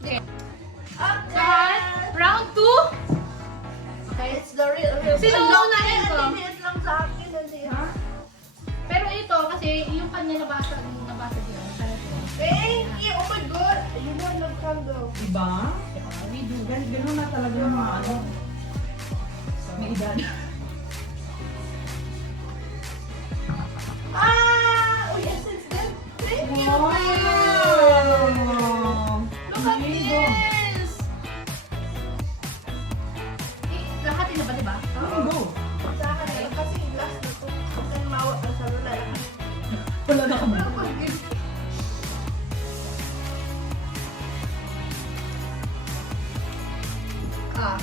Okay. Okay. Round 2. Okay. It's the real. Sino unahin ko? Ang liit lang sa akin. Ha? Pero ito, kasi yung kanya nabasa niya. Thank you! Oh my God! You know, love candle. Diba? We do. Ganun na talaga yung mga ano. May edad. Ah! Oh yes, it's good. Thank you! Wow! Look at this! Lahat na ba, diba? Go! Sa akin, kasi last na to. Kasi mawag ang salula. Wala na kami. Ah.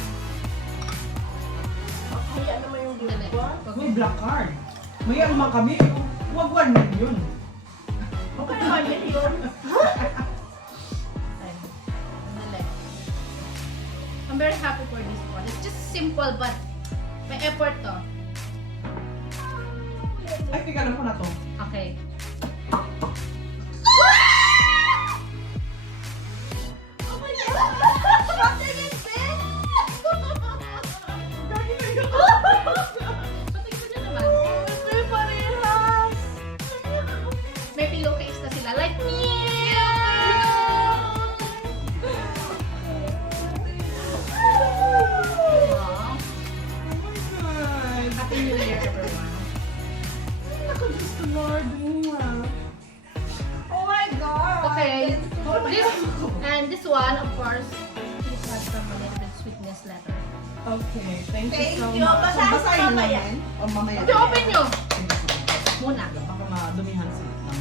Kaya naman yung buwan. May black card. May ano man kami. Huwag 1 million. Okay naman yun. I'm very happy for this one. It's just simple but may effort to. Ay, pigalan ko na to. Okay. Oh my God! Nothing is big! Patingin nyo naman. May parehas! May pillowcase na sila. Like me! Wow. Oh my God. Happy New Year, everyone. Ako, Diyos ko, Lord. Oh my God! Okay. This one, of course, this has some a little bit sweetness letter. Okay, thank Thank you so you. much. Basahin Basahin mo mamaya. namin. O, mamaya. Okay, open nyo. Muna. Baka madumihan si Ma'am.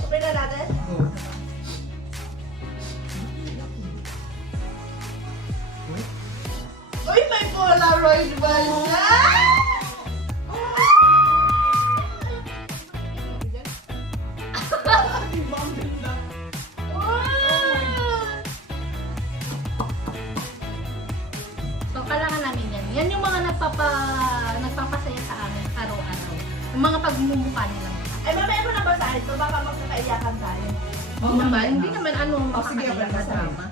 Open na natin? Go. Wait. Uy, may Polaroid ba siya? Diba ang ganda? So, kailangan namin yan. Yan yung mga nagpapasaya sa amin araw-araw. Yung mga pagmumukha nila. Ay, mamaya mo na basahin to. Baka magkakaiyakan tayo. Oo, Naman, mamaya hindi na. naman ano Oh, sige, makakaiyak na basahin. drama.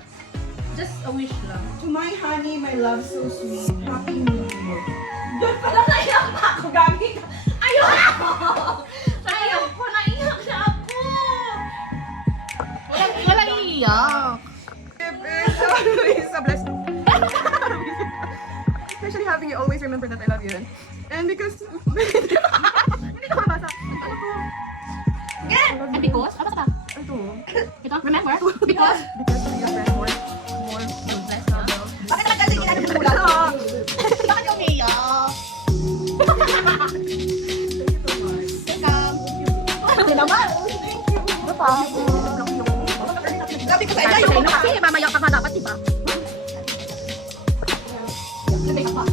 Just a wish lang. To my honey, my love so sweet. Happy New Year. Doon pala naiyak na ako, gagi ka. Ayoko, naiyak na ako! Walang iiyak. It's always a blessing. Especially having you always remember that I love you. And because... Hindi ko mabasa. Ano to? And because, ano ka? Ano to? Ito, remember? Because, Because we are friends more. goodness na. Bakit naman kasi ginagawa mo lang? Bakit yung umiiyak? Ano naman? Ano pa? Sabi ko sa Kaya inyo, yung kasi mamaya ka nga dapat, diba? Sabi ka pa.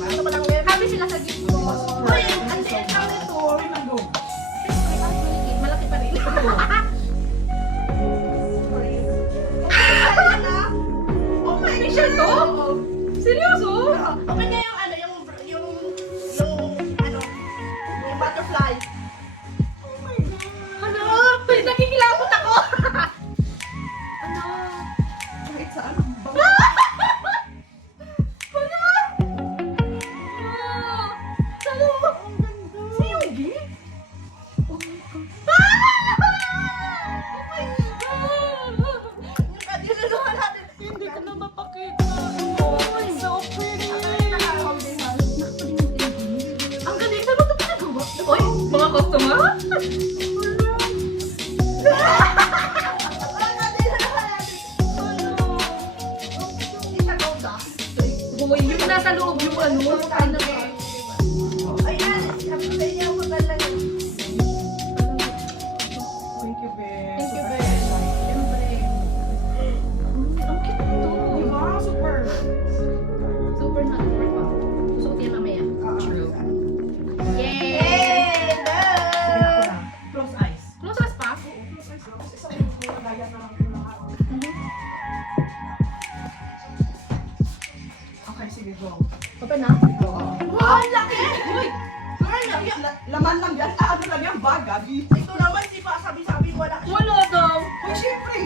ano ba lang yun? Happy sila sa gift ko. Uy, ang liit lang nito. Sorry, Mando. Malaki pa rin. Oh my Picture to? Seryoso? Open niya yung ano, yung butterfly. Ano? Nakikilapot ako. Ano? Kahit saan. Si Yogi? Yung kadililuhan natin. Hindi ka na mapakita. Oh, so pretty. Ang galing. Saan mo ito pinagawa? Uy, mga customer? Yung nasa loob yung ano. Ayan, kapatid niya ako talaga. Thank you, babe. Thank you, Super babe. excited. Siyempre. Ang cute to. Diba? Super. Super na super pa. Susuot yan mamaya. True. Yay! Yay! Sige na ako na. Close eyes. Close us pa? Okay, sige, go. Open na? Wow, ang laki! Uy! Girl, Laman lang yan. Ano lang yan? Bag, Gabi. ito naman, di ba sabi-sabi wala. Wala daw. Uy, syempre.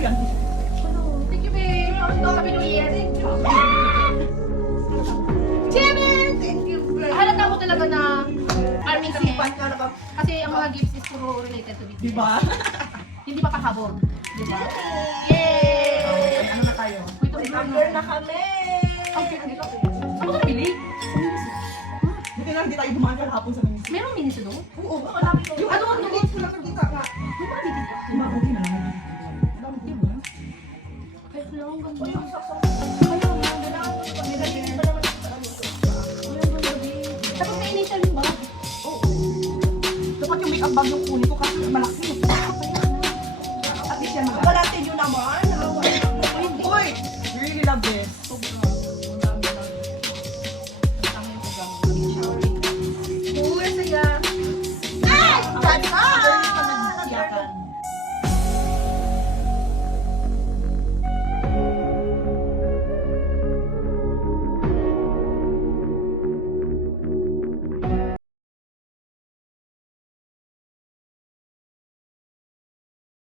yan. Thank you, babe. Happy New Year. Jimin! Thank you, babe. Halata mo talaga na army ka Sipat ka na ba? kasi ang mga gifts is puro related to BTS. Diba? Hindi pa kakabog. Diba? Yay! Ano na tayo? Wait, ang Number na kami! Ang cute nito. Ako na nabili. Buti lang, hindi tayo dumaan kahapon sa minis. Merong miniso doon? Oo, malapit ko. Yung ano, Yung lips ko nakakita nga. Yung mga dito. Diba, okay na lang. Diba? Ay, lang, O ganda. yung saksak. Ayaw, ang ganda. Tapos na initial yung bag. Dapat yung makeup bag yung kunin ko kasi malaki